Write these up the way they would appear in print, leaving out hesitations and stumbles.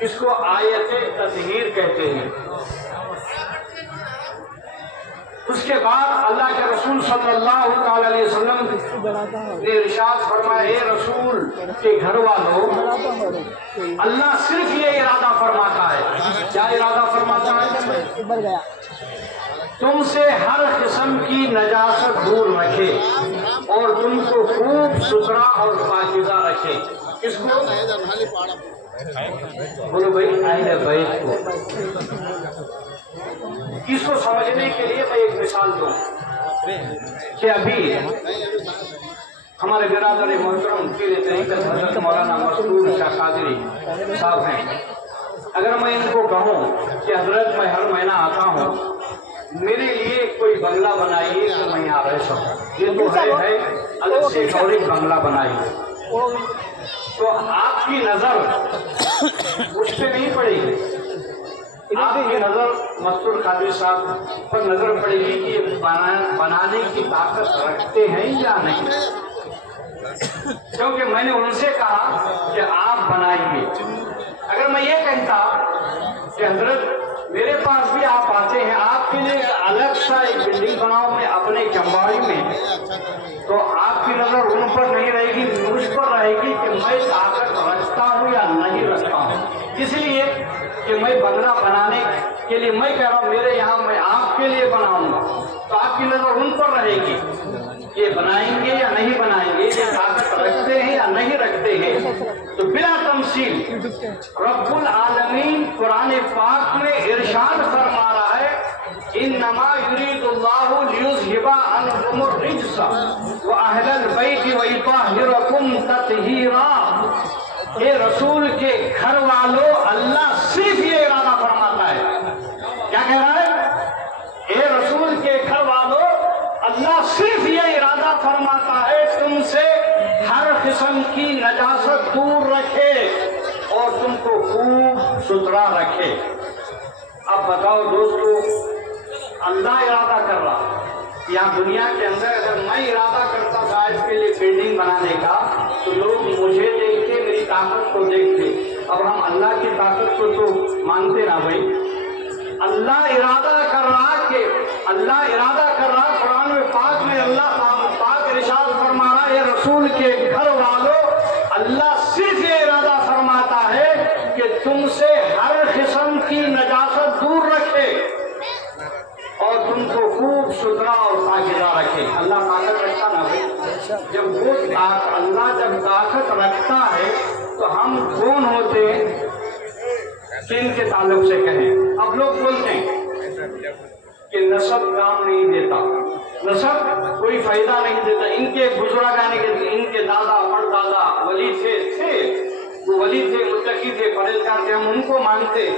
اس کو آیت تطہیر کہتے ہیں۔ اس کے بعد اللہ کے رسول صلی اللہ علیہ وسلم نے ارشاد فرمایا، اے رسول کے گھر والوں، اللہ صرف یہ ارادہ فرماتا ہے، کیا ارادہ فرماتا ہے؟ تم سے ہر قسم کی نجاست دور رکھے اور تم کو خوب ستھرا اور پاکیزہ رکھے۔ کس کو؟ بولو بھائی، اہل بیت کو۔ اس کو سمجھنے کے لیے میں ایک مثال دوں کہ ابھی ہمارے برادر محترم پیر طریقت حضرت مولانا مسرور شاہ قادری صاحب ہیں، اگر میں ان کو کہوں کہ حضرت میں ہر مہینہ آتا ہوں، میرے لیے کوئی بنگلہ بنائیے تو میں یہاں رہ سکوں، یہ تو ہے الگ سے گوری بنگلہ بنائیے، تو آپ کی نظر اس پہ نہیں پڑے گی، آپ کی نظر مسرور قادری صاحب پر نظر پڑے گی کہ یہ بنانے کی طاقت رکھتے ہیں یا نہیں، کیونکہ میں نے ان سے کہا کہ آپ بنائیے۔ اگر میں یہ کہتا کہ حضرت میرے پاس بھی آپ آتے ہیں، آپ کے لیے الگ سا ایک بلڈنگ بناؤ میں اپنے چمباڑی میں، تو آپ کی نظر ان پر نہیں رہے گی، مجھ پر رہے گی کہ میں طاقت رکھتا ہوں یا نہیں رکھتا ہوں۔ اس لیے کہ میں بنگلہ بنانے کے لیے میں کہہ رہا ہوں میرے یہاں میں آپ کے لیے بناؤں گا، تو آپ کی نظر ان پر رہے گی، یہ بنائیں گے یا نہیں بنائیں گے، یہ طاقت رکھتے ہیں یا نہیں رکھتے ہیں۔ تو بلا تمثیل رب العالمین قرآن پاک میں ارشاد فرما رہا ہے، انما یرید اللہ لیذھب عنکم الرجس واہل البیت ویطہرکم تطہیرا۔ اے رسول کے گھر والوں، اللہ صرف یہ ارادہ فرماتا ہے، کیا کہہ رہا ہے؟ اے رسول کے گھر والوں، اللہ صرف یہ ارادہ فرماتا ہے تم سے ہر قسم کی نجاست دور رکھے اور تم کو خوب ستھرا رکھے۔ اب بتاؤ دوستو، اللہ ارادہ کر رہا، یہاں دنیا کے اندر اگر میں ارادہ کرتا تھا اس کے لیے بلڈنگ بنانے کا تو لوگ مجھے دیکھتے، میری طاقت کو دیکھتے۔ اب ہم اللہ کی طاقت کو تو مانتے نہ بھائی، اللہ ارادہ کر رہا کہ اللہ ارادہ کر رہا، قرآن میں پاک میں اللہ پاک ارشاد فرما رہا ہے، رسول کے گھر والوں، اللہ صرف یہ ارادہ فرماتا ہے کہ تم سے ہر قسم کی نجاست دور رکھے اور تم کو خوب ستھرا اور پاکیزہ رکھے۔ اللہ طاقت رکھتا نا بھائی، جب وہ اللہ جب طاقت رکھتا ہے تو ہم کون ہوتے ہیں جن کے تعلق سے کہیں؟ اب لوگ بولتے ہیں کہ نسب کام نہیں دیتا، نسب کوئی فائدہ نہیں دیتا، ان کے بزرگان کے، ان کے دادا پردادا ولی تھے، وہ ولی تھے، متقی تھے، پرہیزگار تھے، ہم ان کو مانتے،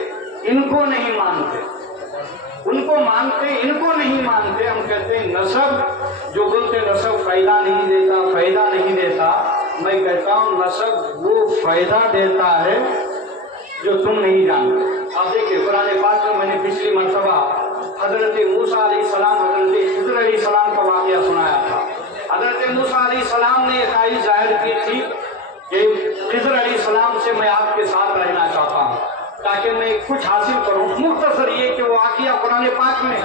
ان کو نہیں مانتے، ان کو مانتے، ان کو نہیں مانتے۔ ہم کہتے ہیں نسب، جو بولتے نسب فائدہ نہیں دیتا، فائدہ نہیں دیتا، میں کہتا ہوں نسب وہ فائدہ دیتا ہے جو تم نہیں جانتے۔ آپ دیکھیں قرآن پاک میں نے پچھلی مرتبہ حضرت موسیٰ علیہ السلام، حضرت خضر علیہ السلام کا واقعہ سنایا تھا۔ حضرت موسیٰ علیہ السلام نے خواہش ظاہر کی تھی کہ خضر علیہ السلام سے میں آپ کے ساتھ رہنا چاہتا ہوں تاکہ میں کچھ حاصل کروں۔ مختصر یہ کہ وہ واقعہ قرآن پاک میں،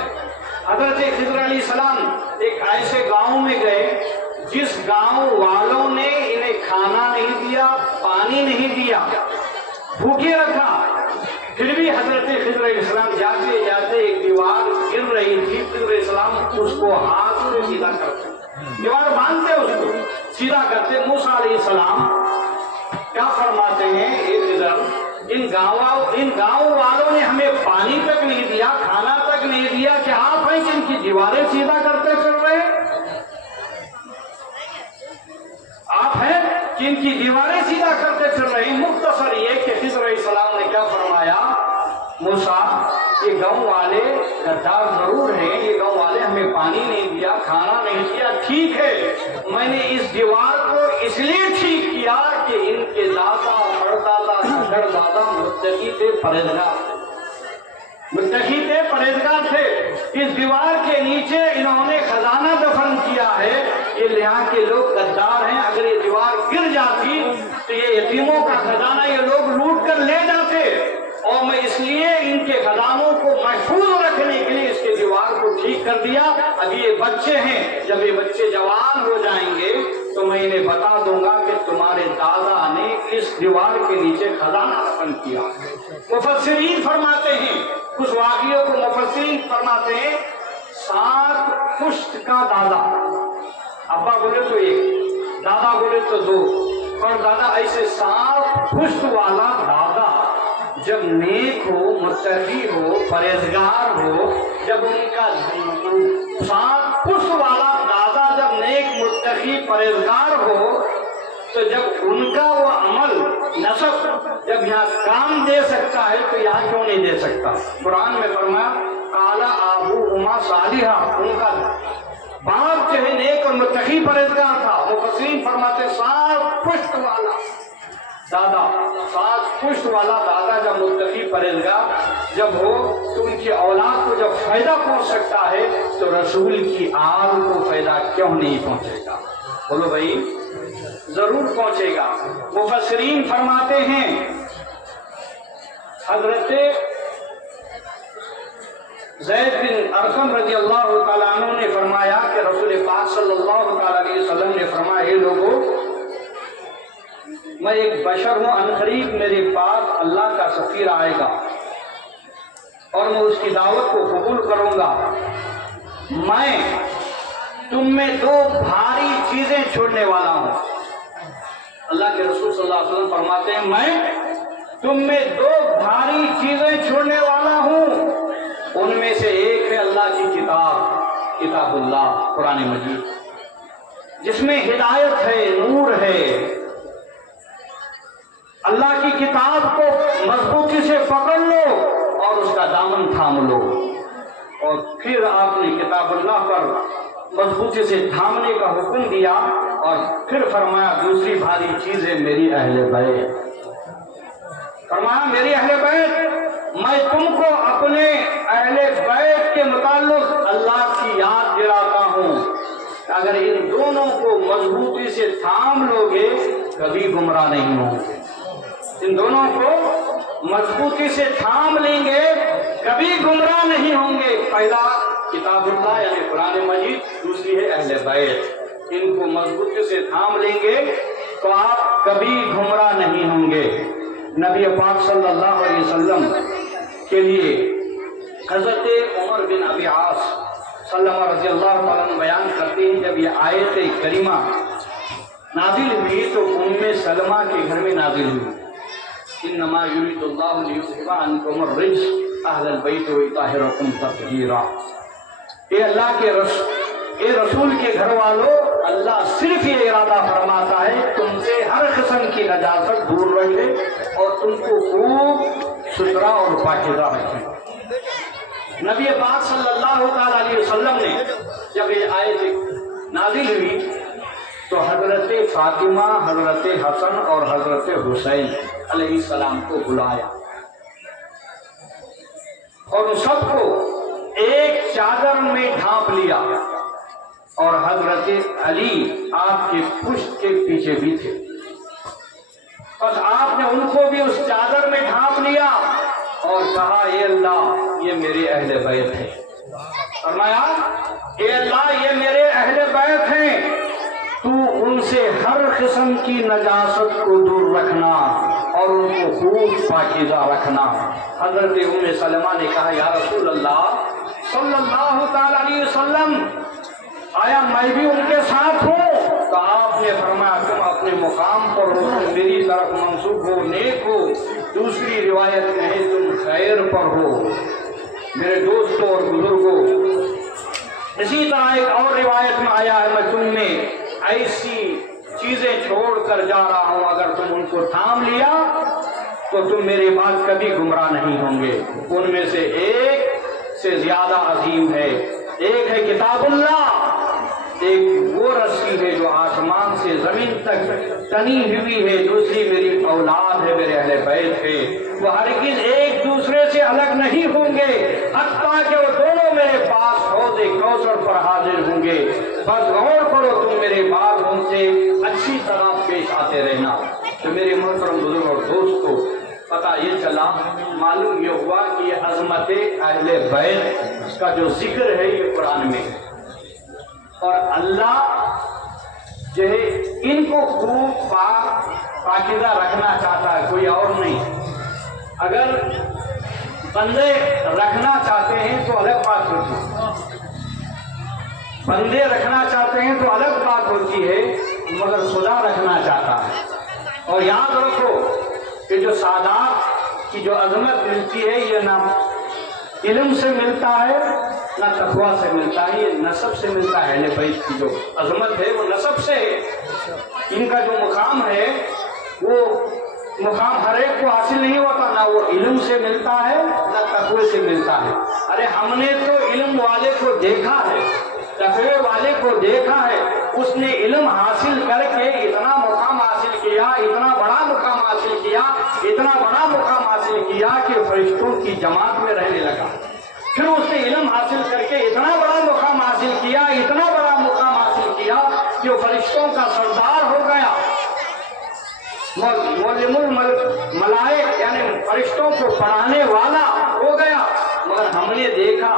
حضرت خضر علیہ السلام ایک ایسے گاؤں میں گئے جس گاؤں والوں نے انہیں کھانا نہیں دیا، پانی نہیں دیا، بھوکے رکھا، پھر بھی حضرت خضر علیہ السلام جاتے جاتے ایک دیوار گر رہی تھی، خضر علیہ السلام اس کو ہاتھ سے سیدھا کرتے، دیوار باندھتے اس کو سیدھا کرتے۔ موسیٰ علیہ السلام کیا فرماتے ہیں، اے خضر، ان گاؤں والوں نے ہمیں پانی تک نہیں دیا، کھانا تک نہیں دیا، کہ آپ ہیں کہ ان کی دیواریں سیدھا کرتے چل رہے ہیں؟ آپ ہیں کہ ان کی دیواریں سیدھا کرتے چل رہے ہیں۔ مختصر یہ کہ خضر علیہ السلام نے کیا فرمایا، موسیٰ یہ گاؤں والے غدار ضرور ہیں، یہ گاؤں والے ہمیں پانی نہیں دیا، کھانا نہیں دیا، ٹھیک ہے، میں نے اس دیوار کو اس لیے ٹھیک کیا کہ ان کے دادا پردادا شجر دادا متقی تھے، پرہیزگار تھے، متقی تھے، پرہیزگار تھے، اس دیوار کے نیچے انہوں نے خزانہ دفن کیا ہے، یہ یہاں کے لوگ غدار ہیں، اگر یہ دیوار گر جاتی تو یہ یتیموں کا خزانہ یہ لوگ لوٹ کر لے جاتے، کر دیا. اب یہ بچے ہیں, جب یہ بچے جوان ہو جائیں گے تو میں انہیں بتا دوں گا کہ تمہارے دادا نے اس دیوار کے نیچے خزانہ دفن کیا. مفسرین فرماتے ہیں, کچھ واقعوں کو مفسرین فرماتے ہیں 7 پشت کا دادا, ابا بولے تو 1, دادا بولے تو 2, اور دادا ایسے 7 پشت والا دادا جب نیک ہو, متقی ہو, پرہیزگار ہو, جب ان کا 7 پشت والا دادا جب نیک, متقی, پرہیزگار ہو, تو جب ان کا وہ عمل نسب جب یہاں کام دے سکتا ہے تو یہاں کیوں نہیں دے سکتا؟ قرآن میں فرمایا قال ابوہما صالحا, ان کا باپ جو ہے نیک اور متقی پرہیزگار تھا. مفسرین فرماتے 7 پشت والا دادا, 7 پشت والا دادا جب متقی پرہیزگار جب ہو تو ان کی اولاد کو جب فائدہ پہنچ سکتا ہے تو رسول کی آل کو فائدہ کیوں نہیں پہنچے گا؟ بولو بھائی, ضرور پہنچے گا. مفسرین فرماتے ہیں حضرت زید بن ارقم رضی اللہ تعالیٰ عنہ نے فرمایا کہ رسول پاک صلی اللہ علیہ وسلم نے فرمایا, اے لوگوں, میں ایک بشر ہوں, عنقریب میرے پاس اللہ کا سفیر آئے گا اور میں اس کی دعوت کو قبول کروں گا. میں تم میں 2 بھاری چیزیں چھوڑنے والا ہوں. اللہ کے رسول صلی اللہ علیہ وسلم فرماتے ہیں میں تم میں 2 بھاری چیزیں چھوڑنے والا ہوں. ان میں سے ایک ہے اللہ کی کتاب, کتاب اللہ, قرآن مجید, جس میں ہدایت ہے, نور ہے. اللہ کی کتاب کو مضبوطی سے پکڑ لو اور اس کا دامن تھام لو. اور پھر آپ نے کتاب اللہ پر مضبوطی سے تھامنے کا حکم دیا اور پھر فرمایا دوسری بھاری چیز ہے میری اہل بیت. فرمایا میری اہل بیت, میں تم کو اپنے اہل بیت کے متعلق اللہ کی یاد دلاتا ہوں. اگر ان دونوں کو مضبوطی سے تھام لو گے کبھی گمراہ نہیں ہوں گے. ان دونوں کو مضبوطی سے تھام لیں گے کبھی گمراہ نہیں ہوں گے. پہلا کتاب اللہ یعنی قرآن مجید, دوسری ہے اہل بیت. ان کو مضبوطی سے تھام لیں گے تو آپ کبھی گمراہ نہیں ہوں گے. نبی پاک صلی اللہ علیہ وسلم کے لیے حضرت عمر بن ابی عاص صلی اللہ رضی اللہ تعالیٰ بیان کرتے ہیں جب یہ آیت کریمہ نازل ہوئی تو ام سلمہ کے گھر میں نازل ہوئی. انما یرید اللہ لیذھب عنکم الرجس اہل البیت ویطہرکم تطہیرا. اے اللہ کے رسول کے گھر والوں, اللہ صرف یہ ارادہ فرماتا ہے تم سے ہر قسم کی نجاست دور رکھے اور تم کو خوب ستھرا اور پاکیزہ رکھے. نبی پاک صلی اللہ علیہ وسلم نے جب یہ آیت نازل ہوئی تو حضرت فاطمہ, حضرت حسن اور حضرت حسین علیہ السلام کو بلایا اور ان سب کو ایک چادر میں ڈھانپ لیا. اور حضرت علی آپ کے پشت کے پیچھے بھی تھے. بس آپ نے ان کو بھی اس چادر میں ڈھانپ لیا اور کہا اے اللہ یہ میرے اہل بیت ہیں. فرمایا اے اللہ یہ میرے اہل بیت ہیں, تو ان سے ہر قسم کی نجاست کو دور رکھنا اور ان کو خوب پاکیزہ رکھنا. حضرت ام سلمہ نے کہا یا رسول اللہ صلی اللہ تعالی علیہ وسلم آیا میں بھی ان کے ساتھ ہوں؟ تو آپ نے فرمایا تم اپنے مقام پر ہو, تم میری طرف منسوب ہو, نیک ہو. دوسری روایت میں ہے تم خیر پر ہو. میرے دوستوں اور بزرگوں, اسی طرح ایک اور روایت میں آیا ہے میں تم میں ایسی چیزیں چھوڑ کر جا رہا ہوں اگر تم ان کو تھام لیا تو تم میرے بعد کبھی گمراہ نہیں ہوں گے. ان میں سے ایک سے زیادہ عظیم ہے, ایک ہے کتاب اللہ, ایک وہ رسی ہے جو آسمان سے زمین تک تنی ہوئی ہے, دوسری میری اولاد ہے, میرے اہل بیت ہے. وہ ہرگز ایک دوسرے سے الگ نہیں ہوں گے حتیٰ کہ وہ دونوں میرے پاس حوض کوثر پر حاضر ہوں گے. بس غور کرو تم میرے بعد ان سے اچھی طرح پیش آتے رہنا. تو میرے محترم بزرگ اور دوستو, پتہ یہ چلا، معلوم یہ ہوا کہ یہ عظمت اہل بیت کا جو ذکر ہے یہ قرآن میں ہے، اور اللہ جو ہے ان کو خوب پاکیزہ رکھنا چاہتا ہے، کوئی اور نہیں۔ اگر بندے رکھنا چاہتے ہیں تو الگ بات ہوتی ہے، بندے رکھنا چاہتے ہیں تو الگ بات ہوتی ہے، مگر خدا رکھنا چاہتا ہے۔ اور یاد رکھو کہ جو سادات کی جو عظمت ملتی ہے یہ نہ علم سے ملتا ہے نہ تقویٰ سے ملتا ہے، یہ نسب سے ملتا ہے۔ اہل بیت کی جو عظمت ہے وہ نسب سے ہے، ان کا جو مقام ہے وہ مقام ہر ایک کو حاصل نہیں ہوتا، نہ وہ علم سے ملتا ہے نہ تقوی سے ملتا ہے۔ ارے ہم نے تو علم والے کو دیکھا ہے، تقوی والے کو دیکھا ہے، اس نے علم حاصل کر کے اتنا مقام حاصل کیا، اتنا بڑا مقام حاصل کیا، اتنا بڑا مقام حاصل کیا کہ فرشتوں کی جماعت میں رہنے لگا۔ پھر اس نے علم حاصل کر کے اتنا بڑا مقام حاصل کیا، اتنا بڑا مقام حاصل کیا کہ وہ فرشتوں کا سردار ہو گیا، معلم الملائک یعنی فرشتوں کو پڑھانے والا ہو گیا۔ مگر ہم نے دیکھا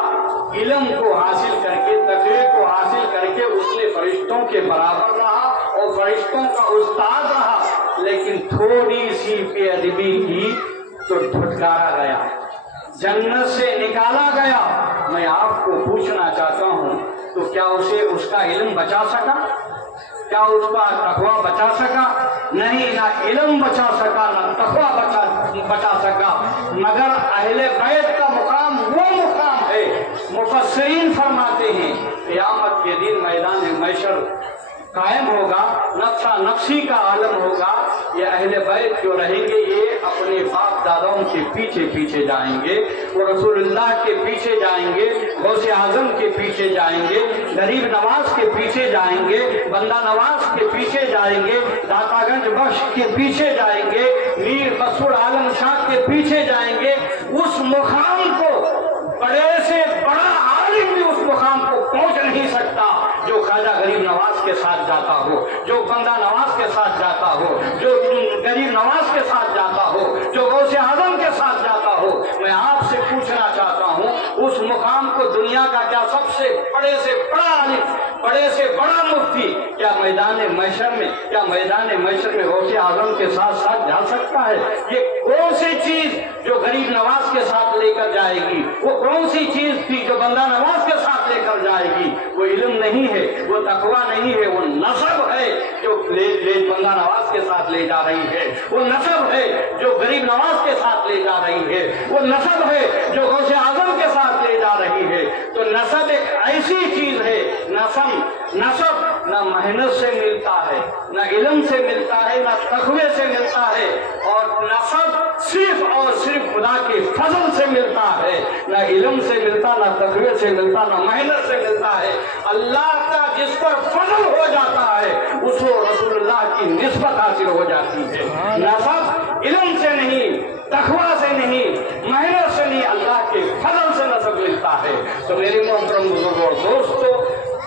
علم کو حاصل کر کے، تقوی کو حاصل کر کے اس نے فرشتوں کے برابر رہا اور فرشتوں کا استاد رہا، لیکن تھوڑی سی بے ادبی کی تو دھٹکارا گیا، جنت سے نکالا گیا۔ میں آپ کو پوچھنا چاہتا ہوں، تو کیا اسے اس کا علم بچا سکا؟ کیا اس کا تقویٰ بچا سکا؟ نہیں، نہ علم بچا سکا نہ تقویٰ بچا سکا۔ مگر اہل بیت کا مقام وہ مقام ہے، مفسرین فرماتے ہیں قیامت کے دن میدان محشر قائم ہوگا، نفسا نفسی کا عالم ہوگا، یہ اہل بیت جو رہیں گے یہ اپنے باپ داداؤں کے پیچھے پیچھے جائیں گے، وہ رسول اللہ کے پیچھے جائیں گے، غوث اعظم کے پیچھے جائیں گے، غریب نواز کے پیچھے جائیں گے، بندہ نواز کے پیچھے جائیں گے، داتا گنج بخش کے پیچھے جائیں گے، میر مسعود عالم شاہ کے پیچھے جائیں گے۔ اس مقام کو بڑے سے بڑا عالم بھی اس مقام کو پہنچ نہیں سکتا جو خواجہ غریب نواز کے ساتھ جاتا ہو، جو بندہ نواز کے ساتھ جاتا ہو، جو غریب نواز کے ساتھ جاتا ہو، جو غوث اعظم کے ساتھ جاتا ہو۔ میں آپ سے پوچھنا چاہتا ہوں، اس مقام کو دنیا کا کیا سب سے بڑے عالم، بڑے سے بڑا مفتی کیا میدان محشر میں غوث اعظم کے ساتھ ساتھ جا سکتا ہے؟ یہ کون سی چیز جو غریب نواز کے ساتھ لے کر جائے گی، وہ کون سی چیز تھی جو بندہ نواز کے ساتھ لے کر جائے گی؟ وہ علم نہیں ہے، وہ تقویٰ نہیں ہے، وہ نسب ہے جو بندہ نواز کے ساتھ لے جا رہی ہے، وہ نسب ہے جو غریب نواز کے ساتھ لے جا رہی ہے، وہ نسب ہے جو غوث اعظم کے ساتھ لے جا رہی ہے۔ تو نسب ایک ایسی چیز ہے، نسب نہ محنت سے ملتا ہے، نہ علم سے ملتا ہے، نہ تقوی سے ملتا ہے، اور نسب صرف اور صرف خدا کے فضل سے ملتا ہے، نہ علم سے ملتا، نہ تقوی سے ملتا، نہ محنت سے ملتا ہے۔ اللہ کا جس پر فضل ہو جاتا ہے اس کو رسول اللہ کی نسبت حاصل ہو جاتی ہے۔ نسب علم سے نہیں، تقوی سے نہیں، محنت سے نہیں، اللہ کے فضل سے نسب ملتا ہے۔ تو میرے محترم بزرگوں اور دوستو،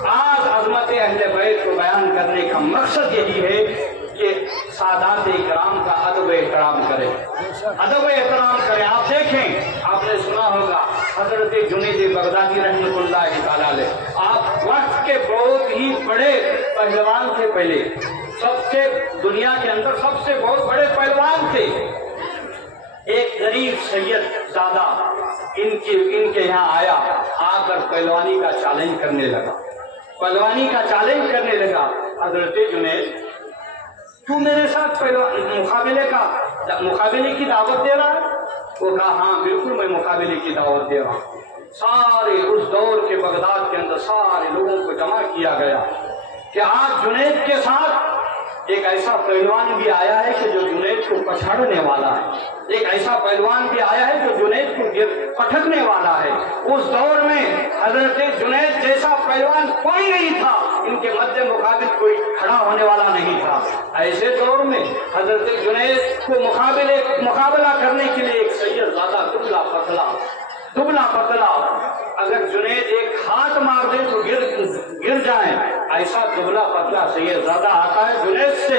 آج عظمت اہل بیت کو بیان کرنے کا مقصد یہی ہے کہ سادات کرام کا ادب احترام کرے، ادب احترام کرے۔ آپ دیکھیں، آپ نے سنا ہوگا حضرت جنید بغدادی رحمۃ اللہ تعالی علیہ، آپ وقت کے بہت ہی بڑے پہلوان تھے، پہلے سب سے دنیا کے اندر سب سے بہت بڑے پہلوان تھے۔ ایک غریب سید زادہ ان کے یہاں آیا، آ کر پہلوانی کا چیلنج کرنے لگا، پہلوانی کا چیلنج کرنے لگا۔ حضرت جنید، تو میرے ساتھ مقابلے کی دعوت دے رہا ہے؟ وہ کہا ہاں بالکل میں مقابلے کی دعوت دے رہا ہوں۔ سارے اس دور کے بغداد کے اندر سارے لوگوں کو جمع کیا گیا کہ آج جنید کے ساتھ ایک ایسا پہلوان بھی آیا ہے کہ جو جنید کو پچھاڑنے والا ہے، ایک ایسا پہلوان بھی آیا ہے جو جنید کو پٹکنے والا ہے۔ اس دور میں حضرت جنید جیسا پہلوان کوئی نہیں تھا، ان کے مد مقابل کوئی کھڑا ہونے والا نہیں تھا۔ ایسے دور میں حضرت جنید کو مقابلہ کرنے کے لیے ایک سید زادہ دبلا پتلا، اگر جنید ایک ہاتھ مار دے تو گر جائیں، ایسا دبلا پتلا سید زادہ آتا ہے، جنید سے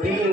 3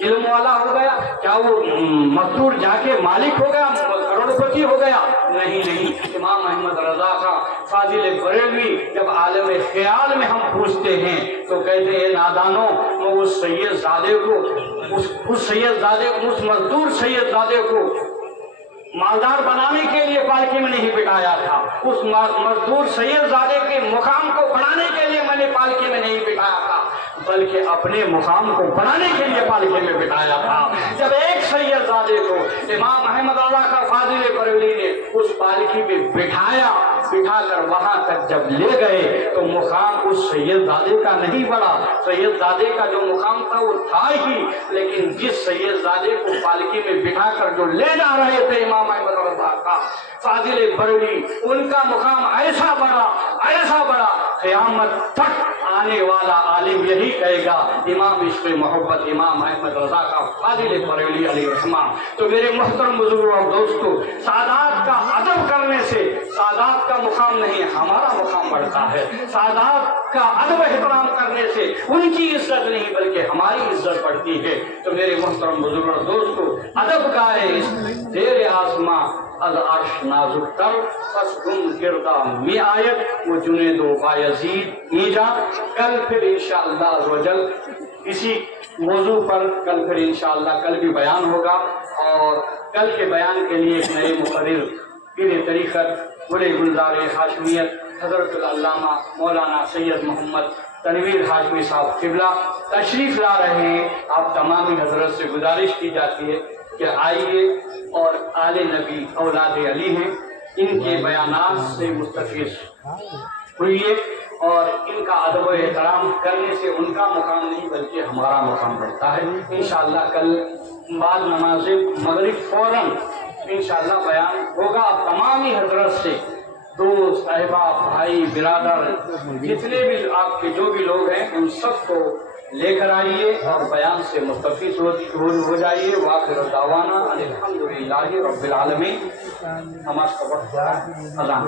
علم والا ہو گیا؟ کیا وہ مزدور جا کے مالک ہو گیا، کروڑپتی ہو گیا؟ نہیں، امام احمد رضا کا فاضل بریلوی جب عالم خیال میں ہم پوچھتے ہیں تو کہتے ہیں نادانوں، وہ اس سید زادے کو اس مزدور سید زادے کو مالدار بنانے کے لیے پالکی میں نہیں بٹھایا تھا، اس مزدور سید زادے کے مقام کو بڑھانے کے لیے میں نے پالکی میں نہیں بٹھایا تھا، بلکہ اپنے مقام کو بڑھانے کے لیے پالکی میں بٹھایا تھا۔ جب ایک سید زادے کو امام احمد رضا کا فاضل بریلوی نے اس پالکی میں بٹھا کر وہاں تک جب لے گئے تو مقام اس سید زادے کا نہیں بڑھا، سید زادے کا جو مقام تھا وہ تھا ہی، لیکن جس سید زادے کو پالکی میں بٹھا کر جو لے جا رہے تھے امام احمد رضا کا فاضل بریلوی، ان کا مقام ایسا بڑا قیامت تک آنے والا عالم یہی کہے گا امام عشق محبت امام احمد رضا کا فاضل بریلوی علیہ السلام۔ تو میرے محترم بزرگوں اور دوستو، سادات کا ادب کرنے سے سادات کا مقام نہیں ہمارا مقام بڑھتا ہے، سادات کا ادب احترام کرنے سے ان کی عزت نہیں بلکہ ہماری عزت بڑھتی ہے۔ تو میرے محترم بزرگوں اور دوستو، ادب کا ہے زیر آسماں از عرش نازک تر، پس گم گردہ می آیت وہ جنید و بایزید ایجا۔ کل پھر انشاءاللہ عزوجل اسی موضوع پر کل بھی بیان ہوگا، اور کل کے بیان کے لیے ایک نئے مقرر پیر طریقت بڑے گلزار ہاشمیت حضرت العلامہ مولانا سید محمد تنویر ہاشمی صاحب قبلہ تشریف لا رہے ہیں۔ آپ تمامی حضرت سے گزارش کی جاتی ہے کہ آئیے اور آل نبی اولاد علی ہیں، ان کے بیانات سے مستفیض ہوئیے، اور ان کا ادب و احترام کرنے سے ان کا مقام نہیں بلکہ ہمارا مقام بڑھتا ہے۔ انشاءاللہ کل بعد نماز مغرب فوراً انشاءاللہ بیان ہوگا۔ آپ تمامی حضرت سے، دوست احباب بھائی برادر جتنے بھی آپ کے جو بھی لوگ ہیں ان سب کو لے کر آئیے اور بیان سے مستفیض ہو جائیے۔ وآخر دعوانا الحمدللہ رب العالمین۔ نماز کا وقت اذان